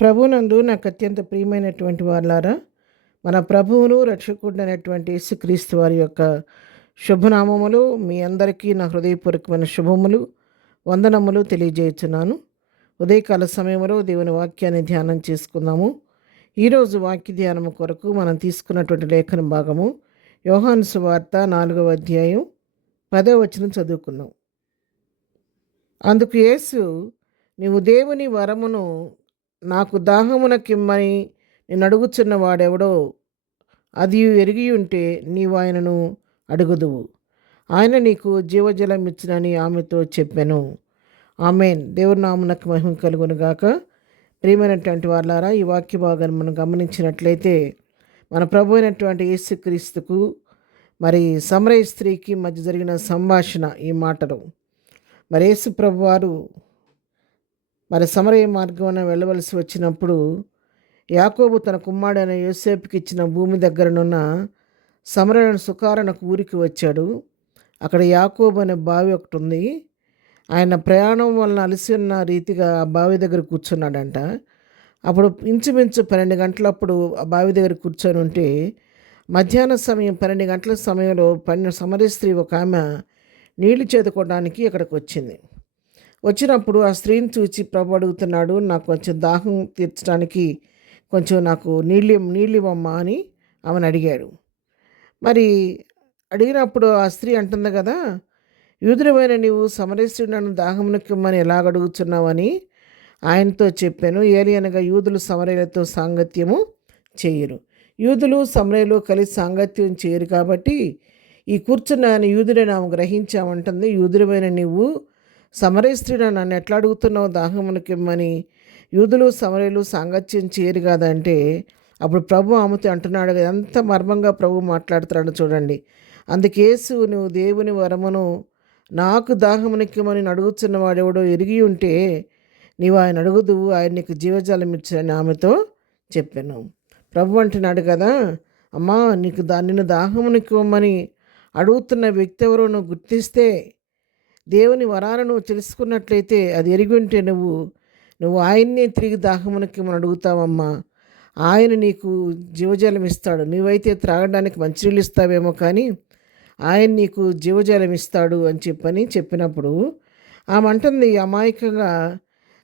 ప్రభునందు నాకు అత్యంత ప్రియమైనటువంటి వారులారా, మన ప్రభువును రక్షకుడైనటువంటి యేసుక్రీస్తు వారి యొక్క శుభనామములు మీ అందరికీ నా హృదయపూర్వకమైన శుభములు, వందనములు తెలియజేయుచున్నాను. ఉదయకాల సమయంలో దేవుని వాక్యాన్ని ధ్యానం చేసుకుందాము. ఈరోజు వాక్య ధ్యానము కొరకు మనం తీసుకున్నటువంటి లేఖన భాగము యోహాను సువార్త 4వ అధ్యాయం 10వ వచనం చదువుకుందాం. అందుకు యేసు, నీవు దేవుని వరమును నాకు దాహమునకిమ్మని నేను అడుగుచున్న వాడెవడో అది ఎరిగి ఉంటే నీవు ఆయనను అడుగుదువు, ఆయన నీకు జీవజలం ఇచ్చునని ఆమెతో చెప్పాను. ఆమెన్. దేవుని నామునకు మహిమ కలుగును గాక. ప్రియమైనటువంటి వాళ్ళారా, ఈ వాక్య భాగాన్ని మనం గమనించినట్లయితే మన ప్రభు అయినటువంటి యేసుక్రీస్తుకు మరి సమరయ స్త్రీకి మధ్య జరిగిన సంభాషణ ఈ మాటలు. మరి యేసు ప్రభు వారు మరి సమరయ మార్గమున వెళ్ళవలసి వచ్చినప్పుడు యాకోబు తన కుమారుడైన యోసేపుకి ఇచ్చిన భూమి దగ్గరనున్న సమరయ సుకారణకు ఊరికి వచ్చాడు. అక్కడ యాకోబు అనే బావి ఒకటి ఉంది. ఆయన ప్రయాణం వలన అలసి ఉన్న రీతిగా ఆ బావి దగ్గర కూర్చున్నాడంట. అప్పుడు ఇంచుమించు 12 గంటలప్పుడు ఆ బావి దగ్గర కూర్చొని ఉంటే మధ్యాహ్న సమయం 12 గంటల సమయంలో సమరయ స్త్రీ ఒక ఆమె నీళ్లు చేదుకోవడానికి అక్కడికి వచ్చింది. వచ్చినప్పుడు ఆ స్త్రీని చూచి ప్రభు అడుగుతున్నాడు, నాకు కొంచెం దాహం తీర్చడానికి కొంచెం నాకు నీళ్ళు ఇవ్వమ్మా అని ఆమెను అడిగాడు. మరి అడిగినప్పుడు ఆ స్త్రీ అంటుంది కదా, యూదుడవైన నీవు సమరయ స్త్రీ నన్ను దాహమునకిమ్మని ఎలాగ అడుగుతున్నావని ఆయనతో చెప్పాను. ఏలి అనగా యూదులు సమరయులతో సాంగత్యము చేయరు. యూదులు సమరయులు కలిసి సాంగత్యం చేయరు కాబట్టి ఈ కూర్చున్న ఆయన యూదుడని ఆమె గ్రహించామంటుంది. యూదుడవైన నీవు సమరయ స్త్రీని నన్ను ఎట్లా అడుగుతున్నావు దాహమునకిమ్మని? యూదులు సమరయులు సాంగత్యం చేయరు కాదంటే అప్పుడు ప్రభు ఆమెతో అంటున్నాడు. ఎంత మర్మంగా ప్రభు మాట్లాడుతున్నాడు చూడండి. అందుకేసు, నువ్వు దేవుని వరమును నాకు దాహమునకిమ్మని అడుగుతున్న వాడెవడో ఎరిగి ఉంటే నీవు ఆయన అడుగుదువు, ఆయన నీకు జీవజలం ఇచ్చాని ఆమెతో చెప్పాను. ప్రభు అంటున్నాడు కదా, అమ్మా నీకు నిన్ను దాహమునకిమ్మని అడుగుతున్న వ్యక్తి ఎవరో నువ్వు గుర్తిస్తే, దేవుని వరాలను తెలుసుకున్నట్లయితే, అది ఎరిగి ఉంటే నువ్వు ఆయన్నే తిరిగి దాహమునకిమ్మని అడుగుతావమ్మా. ఆయన నీకు జీవజలం ఇస్తాడు. నువ్వైతే త్రాగడానికి మంచినీళ్ళు ఇస్తావేమో, కానీ ఆయన నీకు జీవజలం ఇస్తాడు అని చెప్పినప్పుడు ఆమె అంటుంది అమాయకంగా,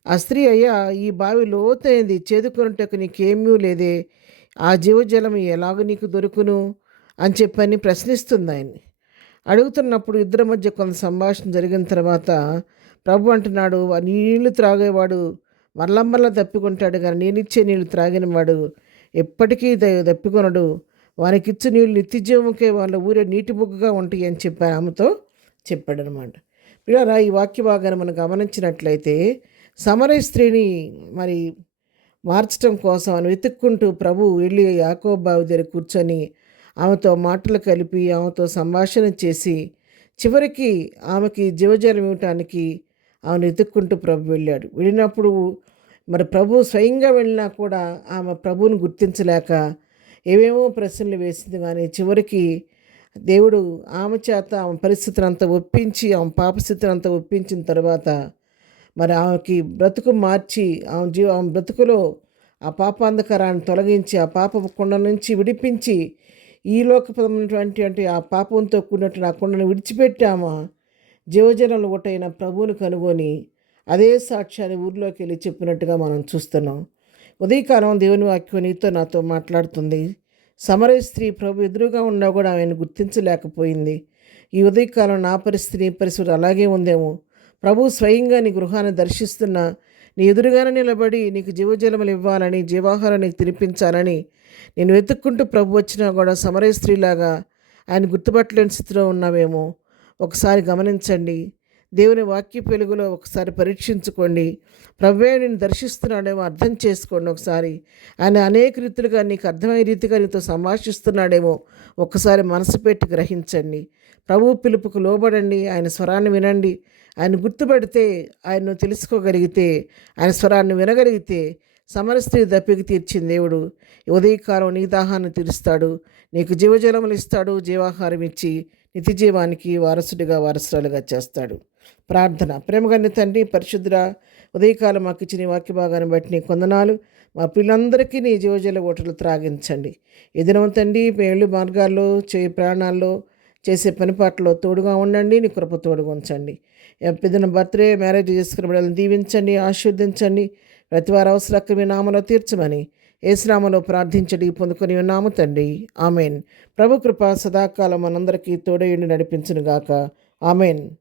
ఆ స్త్రీ, అయ్యా ఈ బావి లోతైంది, చేదుకున్నట్టుకు నీకేమీ లేదే, ఆ జీవజలం ఎలాగ నీకు దొరుకును అని ప్రశ్నిస్తుంది ఆయన్ని. అడుగుతున్నప్పుడు ఇద్దరి మధ్య కొంత సంభాషణ జరిగిన తర్వాత ప్రభు అంటున్నాడు, నీళ్లు త్రాగేవాడు మరలా దప్పికొంటాడు, కానీ నేనిచ్చే నీళ్లు త్రాగిన వాడు ఎప్పటికీ దప్పికొనడు. వానికిచ్చు నీళ్ళు నిత్యజీవముకే వాళ్ళ ఊరే నీటి బుగ్గగా ఉంటాయి అని చెప్పాను ఆమెతో చెప్పాడనమాట. ఇలా ఈ వాక్య భాగాన్ని మనం గమనించినట్లయితే సమరయ స్త్రీని మరి మార్చడం కోసం అని వెతుక్కుంటూ ప్రభు వెళ్ళి యాకోబు బావి దగ్గర కూర్చొని ఆమెతో మాటలు కలిపి ఆమెతో సంభాషణ చేసి చివరికి ఆమెకి జీవజలం ఇవ్వటానికి ఆమెను వెతుక్కుంటూ ప్రభు వెళ్ళాడు. వెళ్ళినప్పుడు మరి ప్రభు స్వయంగా వెళ్ళినా కూడా ఆమె ప్రభువుని గుర్తించలేక ఏవేమో ప్రశ్నలు వేసింది. కానీ చివరికి దేవుడు ఆమె చేత ఆమె పరిస్థితిని అంతా ఒప్పించి, ఆమె పాపస్థితిని అంతా ఒప్పించిన తర్వాత మరి ఆమెకి బ్రతుకు మార్చి ఆమె బ్రతుకులో ఆ పాపాంధకారాన్ని తొలగించి ఆ పాప కుండ నుంచి విడిపించి ఈ లోకపరమైనటువంటి ఆ పాపంతో కూడినట్టు ఆ కుండను విడిచిపెట్టామా జీవజనులు ఒకటైన ప్రభువుని కనుగొని అదే సాక్ష్యాన్ని ఊరిలోకి వెళ్ళి చెప్పినట్టుగా మనం చూస్తున్నాం. ఉదయకాలం దేవుని వాక్యం నీతో నాతో మాట్లాడుతుంది. సమరయ స్త్రీ ప్రభు ఎదురుగా ఉన్నా కూడా ఆయన గుర్తించలేకపోయింది. ఈ ఉదయకాలం నా పరిస్థితి, నీ పరిస్థితి అలాగే ఉందేమో. ప్రభు స్వయంగా నీ గృహాన్ని దర్శిస్తున్న నీ ఎదురుగానే నిలబడి నీకు జీవజలములు ఇవ్వాలని, జీవాహారాన్ని తినిపించాలని నేను వెతుక్కుంటూ ప్రభు వచ్చినా కూడా సమరయ స్త్రీలాగా ఆయన గుర్తుపట్టలేని స్థితిలో ఉన్నావేమో. ఒకసారి గమనించండి. దేవుని వాక్య వెలుగులో ఒకసారి పరీక్షించుకోండి. ప్రభువే నేను దర్శిస్తున్నాడేమో అర్థం చేసుకోండి ఒకసారి. ఆయన అనేక రీతులుగా నీకు అర్థమయ్యే రీతిగా నీతో సంభాషిస్తున్నాడేమో ఒక్కసారి మనసు పెట్టి గ్రహించండి. ప్రభు పిలుపుకు లోబడండి, ఆయన స్వరాన్ని వినండి. ఆయన గుర్తుపడితే, ఆయన్ను తెలుసుకోగలిగితే, ఆయన స్వరాన్ని వినగలిగితే సమరయ స్త్రీ దప్పికి తీర్చిన దేవుడు ఉదయకాలం నీ దాహాన్ని తీరుస్తాడు, నీకు జీవజలములు ఇస్తాడు, జీవాహారం ఇచ్చి నిత్యజీవానికి వారసురాలుగా చేస్తాడు. ప్రార్థన. ప్రేమగన్న తండ్రి, పరిశుద్ధుడా, ఉదయకాలం మాకు ఇచ్చిన ఈ వాక్య భాగాన్ని బట్టి నీ కొందనాలు. మా పిల్లలందరికీ నీ జీవజల ఓటలు త్రాగించండి. ఈ దినం తండ్రి మేళ్ళు మార్గాల్లో ప్రయాణాల్లో చేసే పనిపాట్లో తోడుగా ఉండండి. నీ కృప తోడుగా ఉంచండి. పెద్దన బర్త్డే మ్యారేజ్ చేసుకున్న బిడ్డలను దీవించండి, ఆశీర్వదించండి. ప్రతి వారి అవసరాలు మీ నామలో తీర్చమని యేసునామములో ప్రార్థించడి పొందుకొని ఉన్నాము తండ్రి. ఆమెన్. ప్రభు కృప సదాకాలం మనందరికీ తోడయుండి నడిపించునుగాక. ఆమెన్.